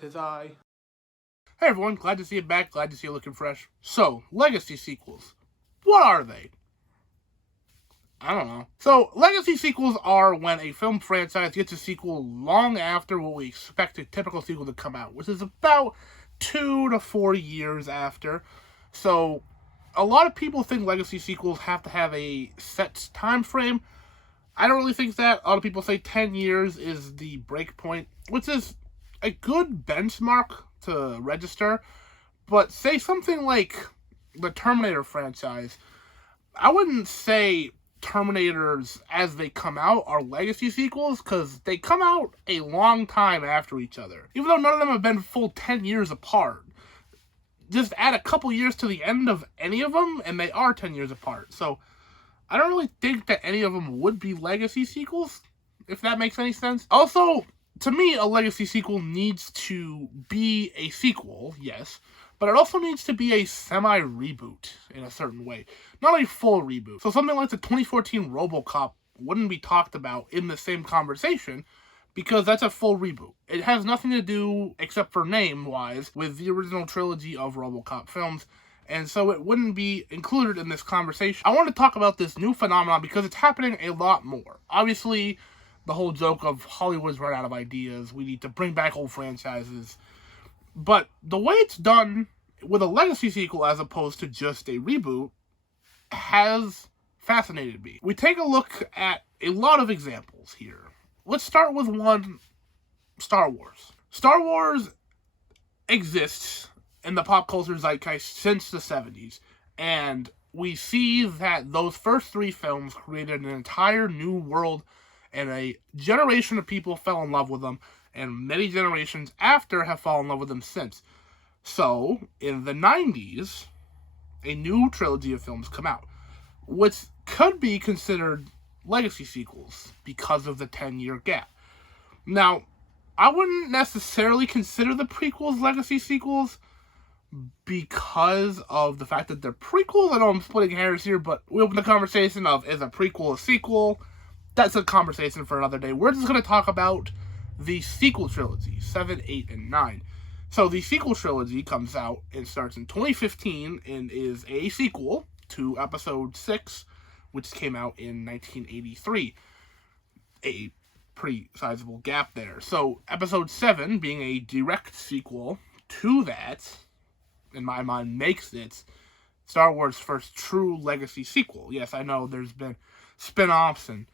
'Tis I. Hey everyone, glad to see you back, glad to see you looking fresh. So, Legacy sequels. What are they? I don't know. So, Legacy sequels are when a film franchise gets a sequel long after what we expect a typical sequel to come out, which is about 2 to 4 years after. So, a lot of people think Legacy sequels have to have a set time frame. I don't really think that. A lot of people say 10 years is the break point, which is a good benchmark to register. But say something like the Terminator franchise, I wouldn't say Terminators as they come out are legacy sequels, because they come out a long time after each other. Even though none of them have been full 10 years apart. Just add a couple years to the end of any of them, and they are 10 years apart. So, I don't really think that any of them would be legacy sequels, if that makes any sense. Also, to me, a legacy sequel needs to be a sequel, yes, but it also needs to be a semi-reboot in a certain way. Not a full reboot. So something like the 2014 RoboCop wouldn't be talked about in the same conversation, because that's a full reboot. It has nothing to do, except for name-wise, with the original trilogy of RoboCop films, and so it wouldn't be included in this conversation. I want to talk about this new phenomenon because it's happening a lot more. Obviously, the whole joke of Hollywood's run out of ideas, we need to bring back old franchises. But the way it's done with a legacy sequel as opposed to just a reboot has fascinated me. We take a look at a lot of examples here. Let's start with one, Star Wars. Star Wars exists in the pop culture zeitgeist since the 70s, and we see that those first 3 films created an entire new world, and a generation of people fell in love with them, and many generations after have fallen in love with them since. So, in the 90s, a new trilogy of films come out, which could be considered legacy sequels because of the 10-year gap. Now, I wouldn't necessarily consider the prequels legacy sequels because of the fact that they're prequels. I know I'm splitting hairs here, but we open the conversation of, is a prequel a sequel? That's a conversation for another day. We're just going to talk about the sequel trilogy, 7, 8, and 9. So the sequel trilogy comes out and starts in 2015 and is a sequel to episode 6, which came out in 1983. A pretty sizable gap there. So episode 7, being a direct sequel to that, in my mind, makes it Star Wars' first true legacy sequel. Yes, I know there's been spin-offs, and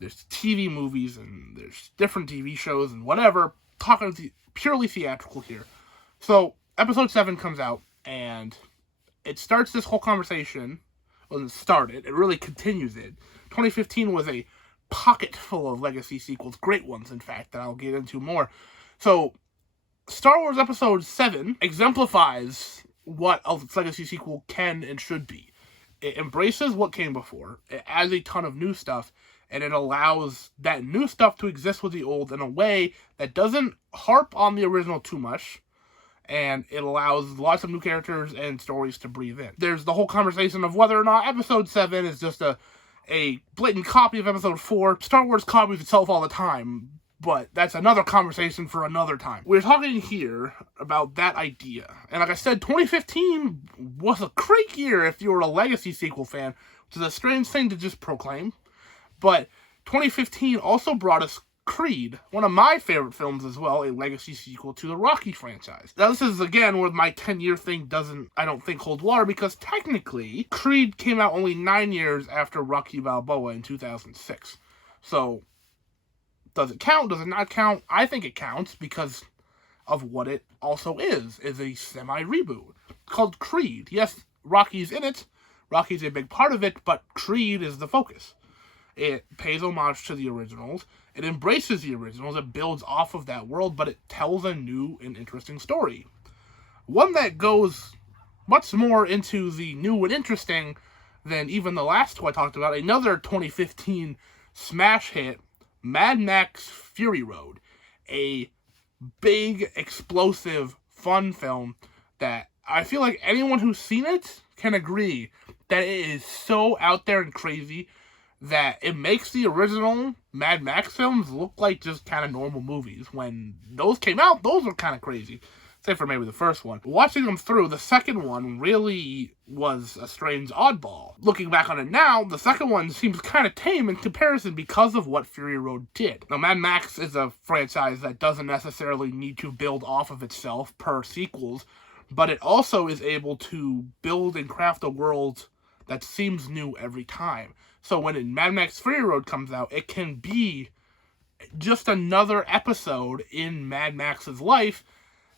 there's TV movies, and there's different TV shows, and whatever. Talking purely theatrical here. So, episode 7 comes out, and it starts this whole conversation. Well, it started. It really continues it. 2015 was a pocket full of legacy sequels. Great ones, in fact, that I'll get into more. So, Star Wars Episode 7 exemplifies what a legacy sequel can and should be. It embraces what came before, it adds a ton of new stuff, and it allows that new stuff to exist with the old in a way that doesn't harp on the original too much, and it allows lots of new characters and stories to breathe in. There's the whole conversation of whether or not Episode 7 is just a blatant copy of Episode 4. Star Wars copies itself all the time, but that's another conversation for another time. We're talking here about that idea. And like I said, 2015 was a great year if you were a legacy sequel fan, which is a strange thing to just proclaim. But 2015 also brought us Creed, one of my favorite films as well, a legacy sequel to the Rocky franchise. Now this is, again, where my 10-year thing I don't think holds water, because technically, Creed came out only 9 years after Rocky Balboa in 2006. So, does it count? Does it not count? I think it counts because of what it also is a semi-reboot called Creed. Yes, Rocky's in it, Rocky's a big part of it, but Creed is the focus. It pays homage to the originals, it embraces the originals, it builds off of that world, but it tells a new and interesting story. One that goes much more into the new and interesting than even the last two I talked about. Another 2015 smash hit, Mad Max Fury Road. A big, explosive, fun film that I feel like anyone who's seen it can agree that it is so out there and crazy that it makes the original Mad Max films look like just kind of normal movies. When those came out, those were kind of crazy. Except for maybe the first one. Watching them through, the second one really was a strange oddball. Looking back on it now, the second one seems kind of tame in comparison because of what Fury Road did. Now, Mad Max is a franchise that doesn't necessarily need to build off of itself per sequels, but it also is able to build and craft a world that seems new every time. So when Mad Max Fury Road comes out, it can be just another episode in Mad Max's life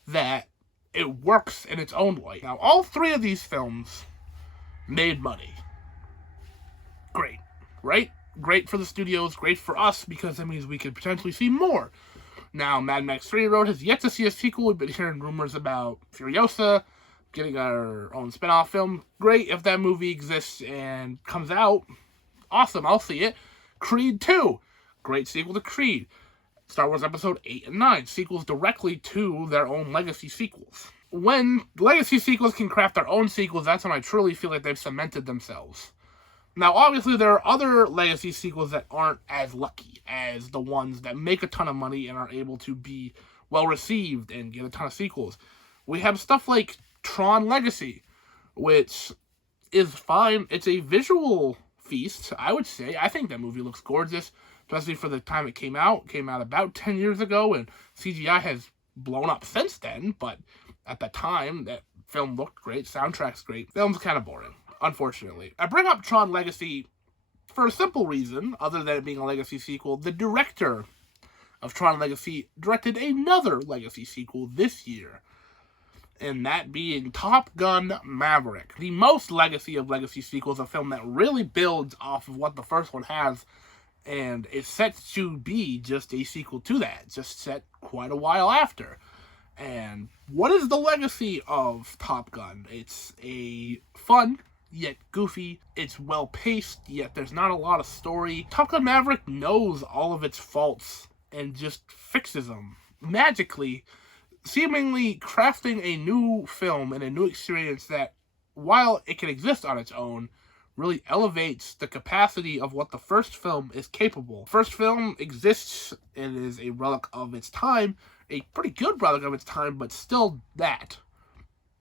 that it works in its own way. Now, all three of these films made money. Great, right? Great for the studios, great for us, because that means we could potentially see more. Now, Mad Max Fury Road has yet to see a sequel. We've been hearing rumors about Furiosa getting our own spin-off film. Great if that movie exists and comes out. Awesome, I'll see it. Creed 2. Great sequel to Creed. Star Wars Episode 8 and 9, sequels directly to their own legacy sequels. When legacy sequels can craft their own sequels, that's when I truly feel like they've cemented themselves. Now, obviously, there are other legacy sequels that aren't as lucky as the ones that make a ton of money and are able to be well-received and get a ton of sequels. We have stuff like Tron Legacy, which is fine. It's a visual feast, I would say. I think that movie looks gorgeous, especially for the time it came out. It came out about 10 years ago, and CGI has blown up since then, but at the time, that film looked great, soundtrack's great. Film's kind of boring, unfortunately. I bring up Tron Legacy for a simple reason, other than it being a legacy sequel. The director of Tron Legacy directed another legacy sequel this year, and that being Top Gun Maverick. The most legacy of legacy sequels, a film that really builds off of what the first one has, and it's set to be just a sequel to that, just set quite a while after. And what is the legacy of Top Gun? It's a fun, yet goofy, it's well-paced, yet there's not a lot of story. Top Gun Maverick knows all of its faults and just fixes them magically, seemingly crafting a new film and a new experience that, while it can exist on its own, really elevates the capacity of what the first film is capable. First film exists and is a relic of its time, a pretty good relic of its time, but still that.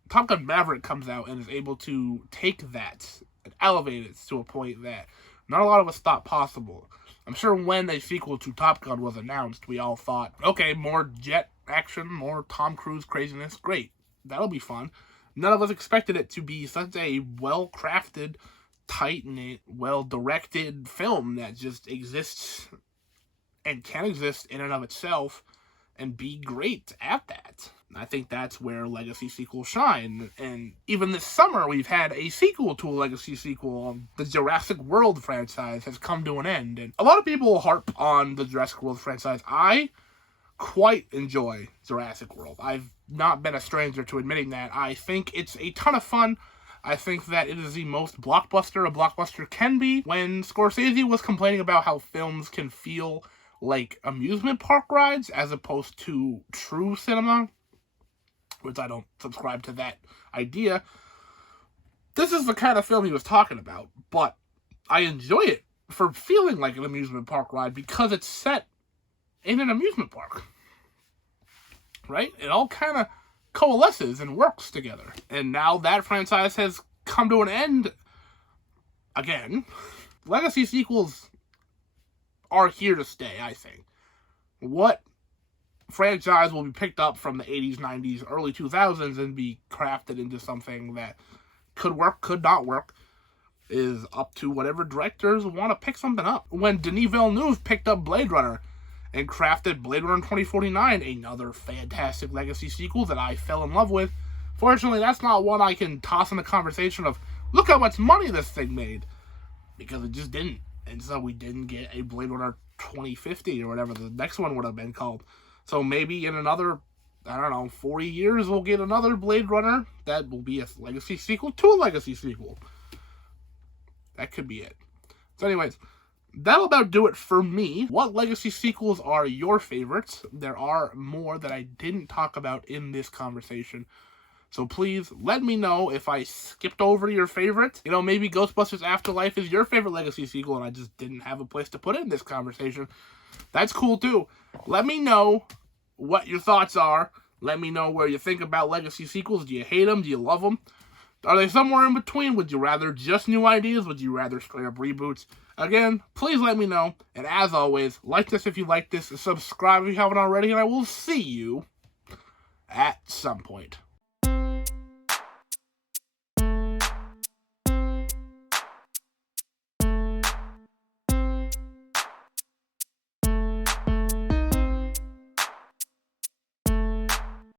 Top Gun Maverick comes out and is able to take that and elevate it to a point that not a lot of us thought possible. I'm sure when a sequel to Top Gun was announced, we all thought, okay, more jet action, more Tom Cruise craziness, great, that'll be fun. None of us expected it to be such a well-crafted, tight-knit, well-directed film that just exists and can exist in and of itself and be great at that. I think that's where legacy sequels shine. And even this summer, we've had a sequel to a legacy sequel. The Jurassic World franchise has come to an end. And a lot of people harp on the Jurassic World franchise. I quite enjoy Jurassic World. I've not been a stranger to admitting that. I think it's a ton of fun. I think that it is the most blockbuster a blockbuster can be. When Scorsese was complaining about how films can feel like amusement park rides as opposed to true cinema, which I don't subscribe to that idea, this is the kind of film he was talking about. But I enjoy it for feeling like an amusement park ride because it's set in an amusement park. Right? It all kind of coalesces and works together. And now that franchise has come to an end again. Legacy sequels are here to stay, I think. What franchise will be picked up from the 80s, 90s, early 2000s and be crafted into something that could work, could not work, is up to whatever directors want to pick something up. When Denis Villeneuve picked up Blade Runner and crafted Blade Runner 2049, another fantastic legacy sequel that I fell in love with. Fortunately, that's not one I can toss in the conversation of, look how much money this thing made, because it just didn't. And so we didn't get a Blade Runner 2050 or whatever the next one would have been called. So maybe in another, 40 years, we'll get another Blade Runner that will be a legacy sequel to a legacy sequel. That could be it. So anyways, that'll about do it for me. What legacy sequels are your favorites? There are more that I didn't talk about in this conversation. So please let me know if I skipped over your favorite. You know, maybe Ghostbusters Afterlife is your favorite Legacy sequel and I just didn't have a place to put it in this conversation. That's cool too. Let me know what your thoughts are. Let me know where you think about Legacy sequels. Do you hate them? Do you love them? Are they somewhere in between? Would you rather just new ideas? Would you rather straight up reboots? Again, please let me know. And as always, like this if you like this, subscribe if you haven't already, and I will see you at some point.